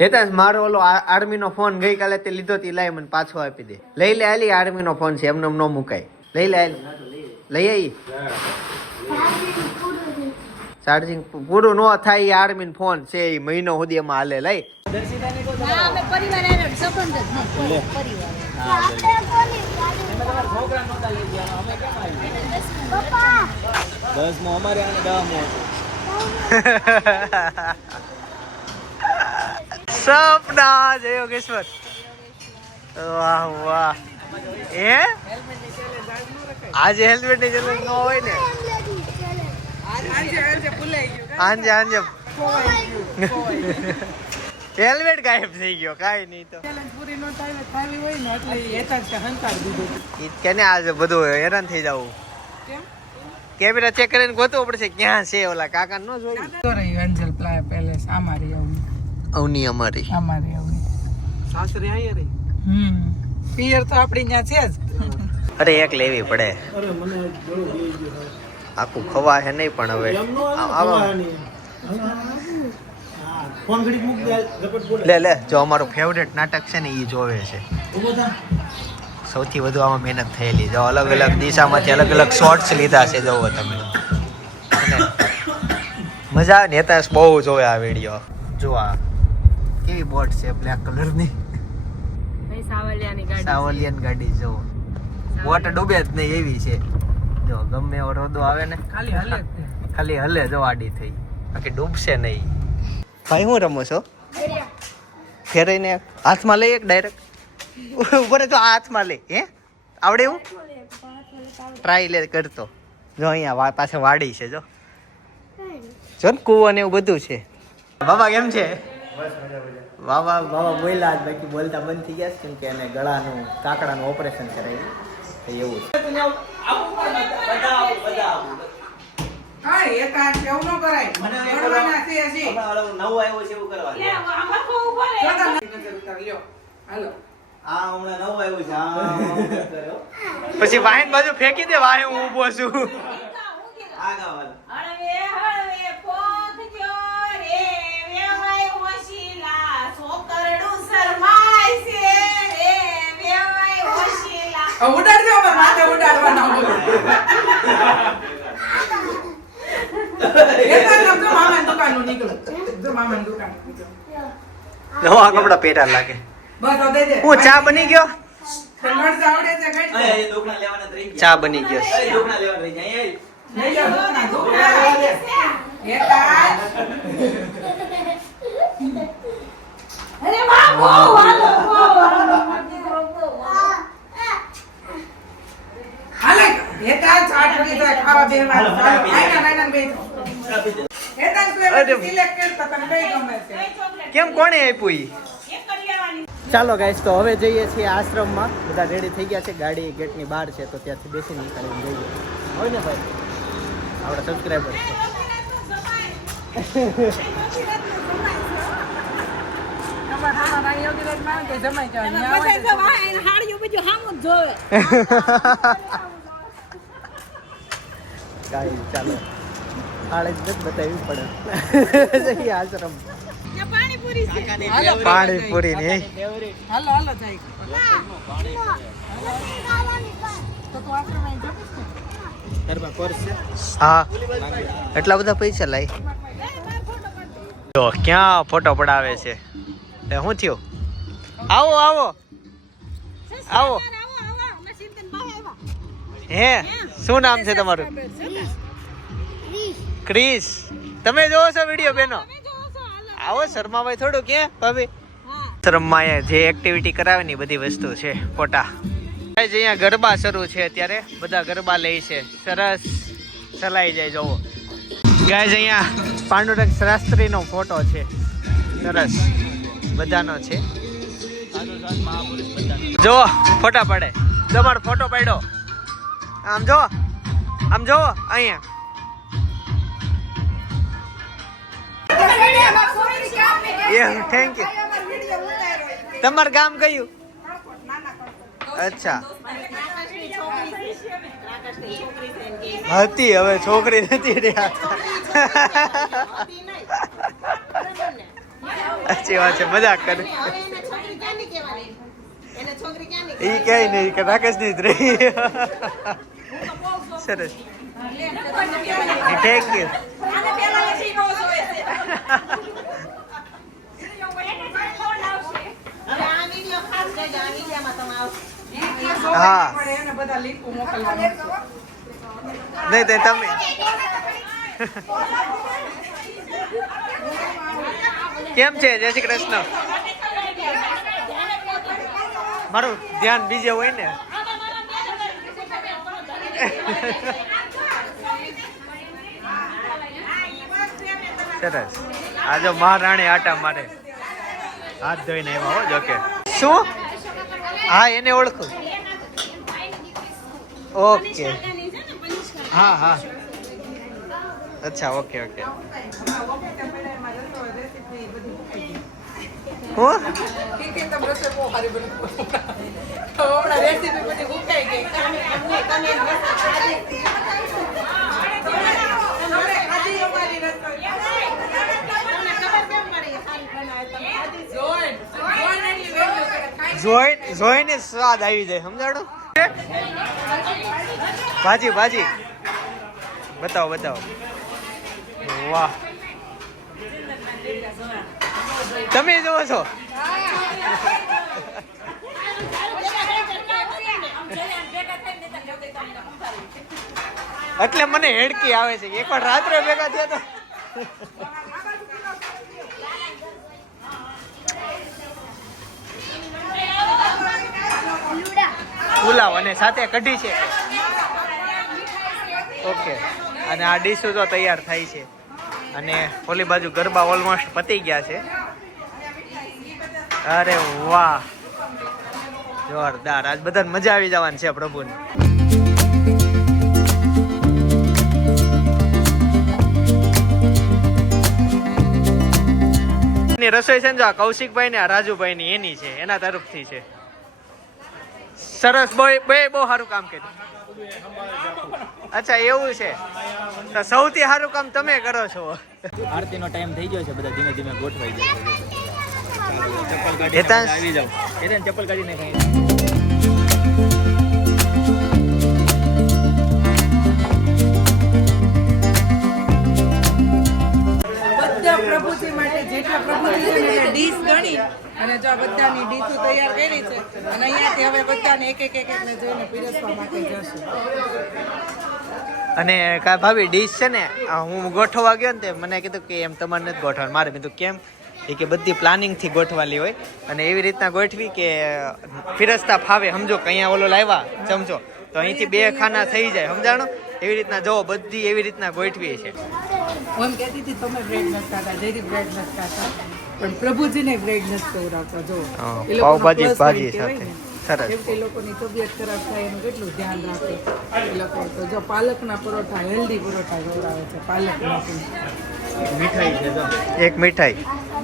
હેતાંશ મારો ઓલો આર્મી નો ફોન ગઈકાલે તે લીધો તી લાય મને પાછો આપી દે. લઈ લે આલી આર્મી નો ફોન છે એમને એમ ન મુકાય. લઈ લે આલી. લઈ આવી ચાર્જિંગ પૂરું ન થાય એ આર્મી ફોન છે એ મહિનો સુધી એમાં હાલે લઈ. દસ મો અમારે દસમાં સપના જય યોગેશ્વર. વાહ વાહ. એ આજે હેલ્મેટની જરૂર ન હોય ને? હાંજે હાંજે. હેલ્મેટ ગાયબ થઈ ગયો, કાઈ નહીં તો. ઈ કે ને, આજે બધું હેરાન થઈ જવું. કેમેરા ચેક કરીને ગોતવું પડશે, ક્યાં છે ઓલા કાકા નો જોયું? તો રહી એન્જલ પ્લાય પેલેસ અમારી અવની અવની અમારી. અમારી અવની. સાસરે આયા રે. હમ. પિયર તો આપણી ત્યાં છે જ. અરે એક લેવી પડે. અરે મને આખું ખવા હે નહીં પણ હવે. આવા લે લે જો અમારું ફેવરેટ નાટક છે ને એ જોવે છે. સૌથી વધુ આમાં મહેનત થયેલી જો અલગ અલગ દિશામાંથી અલગ અલગ શોર્ટ્સ લીધા છે જોવો તમે. મજા આવે નેતા બહુ જોવે આ વીડિયો જો આ. કેવી બોટ છે બ્લેક કલરની સાવલિયન ગાડી જો બોટ ડૂબે જ નહીં એવી છે. જો ગમે એવો રોદો આવે ને. ખાલી હલે ખાલી હલે જો આડી થઈ. બાકી ડૂબશે નહીં. ભાઈ હું રમો છો? ફેરાઈને હાથમાં લઈ એક ડાયરેક્ટ ઉપર તો આ હાથમાં લે હે? આવડે એવું? ટ્રાય લે કરતો. જો અહીંયા પાસે વાડી છે જો. જો ને કૂવો ને એવું બધું છે. બાબા કેમ છે? બાબા વાહ બોલ્યા જ બાકી બોલતા બંધ થઈ ગયા છે કેમ કે એને ગળાનું કાકડાનું ઓપરેશન કરાવ્યું તો એવું છે. હા એ કાંઈ કેવું ન કરાય. કરવાના છે હજી. નવું આવ્યું છે એવું કરવાનું જો તમે નજર ઉતાર લ્યો. હાલો. આ હમણાં નવું આવ્યું છે પછી વાહીન બાજુ ફેંકી દે વાહે હું ઊભો છું. આગળ હળવે હળવે. દુકાનનું નીકળે. જો મામાની દુકાનનું નીકળે. નવા કપડા પહેરા લાગે. હું ચા બની ગયો? તને મરચાં આવડે છે કઈ? ચા બની ગયો લઈ બેસો. અરે. તો કેમ કોણે આપ્યું ઈ. ચાલો ગાઈસ તો હવે જઈએ છીએ આશ્રમમાં બધા રેડી થઈ ગયા છે ગાડી ગેટની બહાર છે તો ત્યાંથી બેસીને નીકળીને જઈએ હોય ને ભાઈ આપણા સબસ્ક્રાઈબર છે પાણીપુરી ની. હાલો, પાણીપુરી. હાલો? હા. એટલા બધા પૈસા લાય. તો ક્યાં ફોટો પડાવે છે? એ શું થયો? આવો આવો. આવો. હે? શું નામ છે તમારું? ક્રિસ તમે જોવો છો વીડિયો બેનો. આવો શર્માભાઈ થોડું કે ભાભી? શર્માએ જે એક્ટિવિટી કરાવે ને બધી વસ્તુ છે ફોટા. Guys, અહીંયા ગરબા શરૂ છે અત્યારે બધા ગરબા લે છે. સરસ ચલાઈ જાય જોવો. ગાય અહીંયા પાંડુરંગ શાસ્ત્રીનો ફોટો છે. સરસ. બધાનો છે. જો ફોટા પડે. તમારો ફોટો પાડ્યો. આમ જો આમ જો અહીંયા. થેન્ક યુ તમારું ગામ કયું? અચ્છા. હતી, હવે છોકરી નથી સાચી વાત છે મજાક કરે. એ ક્યાંય નહીં કે રાકેશની જ રહી. સરસ. થેન્ક યુ હા. નહીં તમે. કેમ છે? જય શ્રી કૃષ્ણ. મારું ધ્યાન બીજે હોય ને. સરસ. આ જો મહારાણી આટા મારે. હાથ ધોઈને આવ્યા હો, જોકે. શું? હા, એને ઓળખું. ઓકે. હા હા. અચ્છા ઓકે ઓકે જોઈને જોઈને સ્વાદ આવી જાય સમજાડો ભાજી ભાજી. બતાવો બતાવો. વાહ. તમે જોવો છો? એટલે મને હેડકી આવે છે. એકવાર રાત્રે ભેગા થયા તો. પુલાવ અને સાથે કઢી છે. ઓકે. અને આ ડીશો તો તૈયાર થાય છે. અને ઓલી બાજુ ગરબા ઓલમોસ્ટ પતી ગયા છે. અરે વાહ. જોરદાર. આજ બધાને મજા આવી જવાની છે પ્રભુને. રસોઈ છે ને જો કૌશિકભાઈ ને રાજુભાઈ ની એની છે, એના તરફથી છે. સરસ. બોય બે બહુ સારું કામ કર્યું. અચ્છા એવું છે. તો સૌથી સારું કામ તમે કરો છો. આરતીનો ટાઈમ થઈ ગયો છે બધા ધીમે ધીમે ગોઠવાઈ જાય છે. ચપ્પલ કાઢી આવી જાવ ચપ્પલ કાઢીને ખાઈ પ્રભુજી માટે જેટલા પ્રભુજી ડીશ ગણી. અને જો બધાની ડીશો તૈયાર કરી છે અને અહીંયાથી હવે બધાને એક એક એક એકને જોઈને પીરસવા માટે જશે. અને કા ભાભી ડીશ છે ને આ હું ગોઠવવા ગયો ને તે મને કીધું કે એમ તમારે નથી ગોઠવવાનું. મારે કીધું કેમ? એ કે બધી પ્લાનિંગથી ગોઠવાલી હોય. અને એવી રીતના ગોઠવી કે ફિરસ્તા ફાવે. સમજો કે અહીંયા ઓલો લાવ્યા ચમચો તો અહીંથી બે ખાના થઈ જાય સમજાણો? એવી રીતના જો બધી એવી રીતના ગોઠવી છે હું એમ કહેતી હતી તમે બ્રેડ નથી ખાતા જયદીપ બ્રેડ નથી ખાતા. પણ પ્રભુજીને બ્રેડ નથી ખવડાવતા જો પાવભાજી ભાજી સાથે. સરસ. એ લોકોની તબિયત ખરાબ થાય એનું કેટલું ધ્યાન રાખે. એ લોકો તો જો પાલકના પરોઠા હેલ્ધી પરોઠા ખવડાવે છે પાલક મીઠાઈ છે એક મીઠાઈ.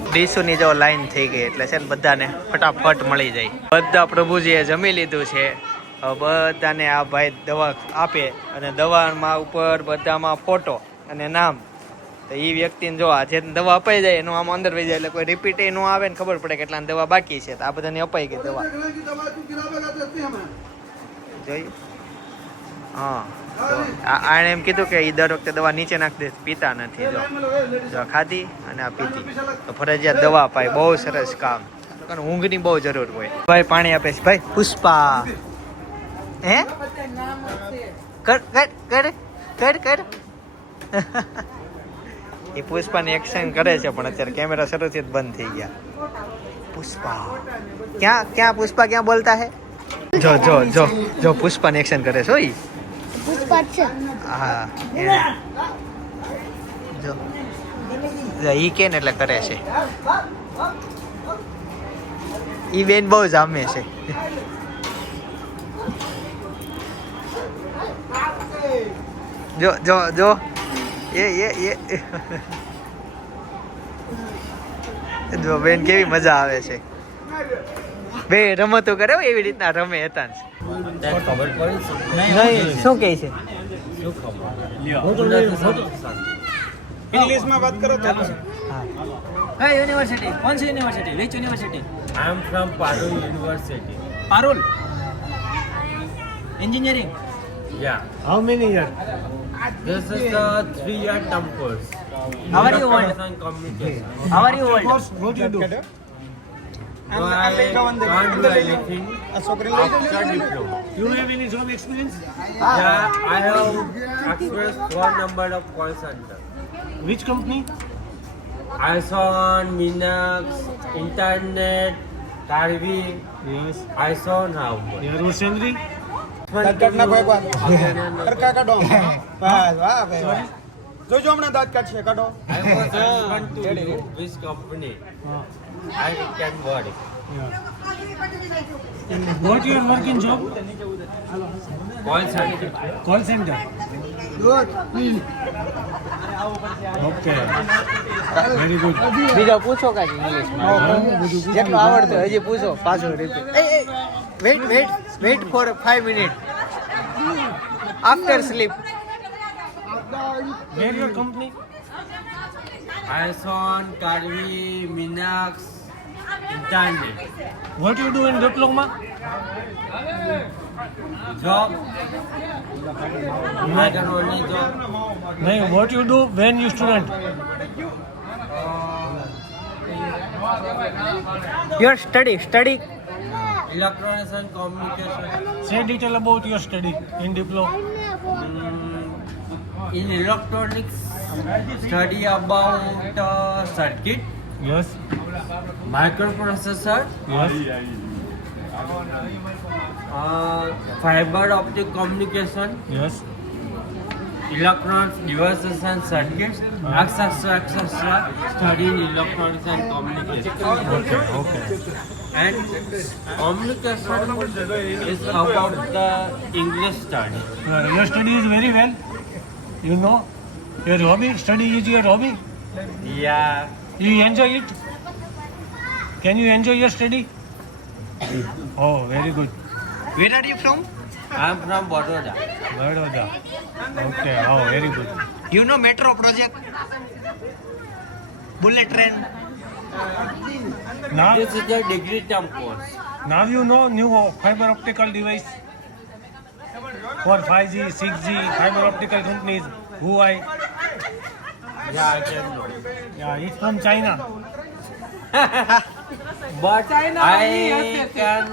ડીશુની જો લાઈન થઈ ગઈ એટલે છે ને બધાને ફટાફટ મળી જાય. બધા પ્રભુજીએ જમી લીધું છે. બધાને આ ભાઈ દવા આપે અને દવામાં ઉપર બધામાં ફોટો અને નામ તો એ વ્યક્તિને જો આ જે દવા અપાઈ જાય એનું આમ અંદર વહી જાય એટલે કોઈ રિપીટ ન આવે ને ખબર પડે કેટલા દવા બાકી છે. તો આ બધાને અપાઈ ગઈ દવા. જોઈ હા. આણે એમ કીધું કે એ દર વખતે દવા નીચે નાખી દે પીતા નથી. જો. જો ખાધી અને આ પીધી. તો ફરજિયાત દવા અપાય. બહુ સરસ કામ. કારણ ઊંઘની બહુ જરૂર હોય. ભાઈ પાણી આપે છે. ભાઈ પુષ્પા. હે? કર કર કર કર કર. એ પુષ્પાની એક્શન કરે છે પણ અત્યારે કેમેરા શરૂથી જ બંધ થઈ ગયા. પુષ્પા. ક્યાં ક્યાં પુષ્પા ક્યાં બોલતા હે? જો જો જો જો પુષ્પાની એક્શન કરે છે ઓય પુષ્પા છે. હા જો. જો ઈ કે ને એટલે કરે છે. ઈ બેન બહુ જામે છે. જો જો જો. એ એ એ. જો બેન કેવી મજા આવે છે. બે રમતો કરે એવી રીતના રમે હતા નહીં શું કહે છે? ઇંગ્લિશમાં વાત કરો તો. હા. કઈ યુનિવર્સિટી કોણ C university which university I am from Parul university Parul engineering yeah how many years? This is the three-year term course. How are you old? How are you old? What do you do? I'm, so I'm I can't. You have any job experience? Yeah, I have accessed one number of call center. Which company? I saw on Linux, internet, Tarvi. Yes. I saw now. Your salary? દાંત કાઢ નાખો એકવાર સરખા કાઢો બસ વાહ ભાઈ વાહ જોજો હમણાં દાંત કાઢશે કાઢો. What you are working job? Call center. Call center. Okay. Very good. બીજા પૂછો ઇંગ્લિશમાં જેટલું આવડતું હજી પૂછો પાછું repeat wait wait wait four five minute after sleep? Where your company? Karvi, Minax, Dandi. What you do in diploma? Job. Mother only job. No, what you do when you student? Your study, study. Electronics and communication. Say detail about your study in diploma. In electronics, study about uh, circuit, Yes. microprocessor, Yes. uh, fiber optic communication, Yes. electronics devices and circuits, etc. etc. Study in electronics and communication. Okay. Okay. And is about the English study. Your study is very well. You know, your hobby, study is your hobby. Yeah. You enjoy it? Can you enjoy your study? oh, very good. Where are you from? I'm from Baroda. Baroda. Okay, oh, very good. You know metro project? Bullet train? Now, This is the degree term course. now you know new fiber optical device for 5G, 6G fiber optical companies. Huawei. Yeah, I can know. Yeah, it's from China. But I can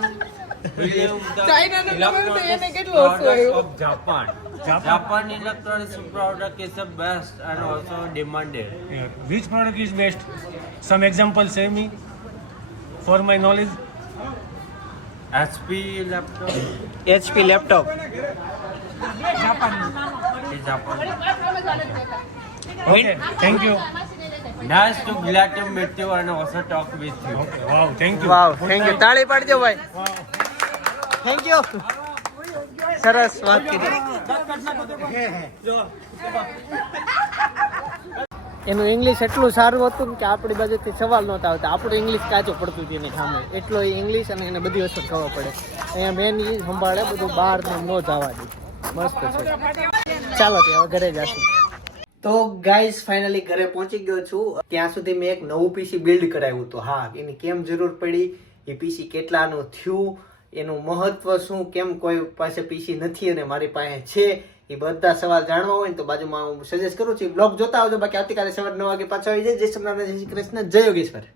believe the એને electronics products of Japan. Japan. Electronics product is the best and also demanded. Yeah. Which product is best? Some example say me for my knowledge. HP laptop HP laptop is Japan. Okay. Thank you. Nice to glad to meet you and also talk with you. Okay. Wow. Thank you. Wow thank you તાળી પાડજો ભાઈ thank you સરસ વાત કરી એનું English એટલું સારું હતું કે આપણી બાજુથી સવાલ નહોતા આવતા. આપણું ઇંગ્લિશ કાચું પડતું હતું એની સામે. એટલો ઇંગ્લિશ અને એને બધી વસ્તુ ખબર પડે. અહીંયા મેન એ સંભાળે, બધું બહાર ને ન જવા દે. મસ્ત છે. ચાલો ત્યાં ઘરે જશું. તો ગાઈસ ફાઇનલી ઘરે પહોંચી ગયો છું. ત્યાં સુધી મેં એક નવું પીસી બિલ્ડ કરાવ્યું હતું. હા, એની કેમ જરૂર પડી? એ પીસી કેટલાનું થયું? એનું મહત્વ શું, કેમ કોઈ પાસે પીસી નથી અને મારી પાસે છે, એ બધા સવાલ જાણવા હોય ને તો બાજુમાં હું સજેસ્ટ કરું છું. બ્લોગ જોતા આવજો. બાકી આવતીકાલે સવારે નવ વાગે પાછા આવી જાય. જય શ્રી કૃષ્ણ, જય યોગેશ્વર.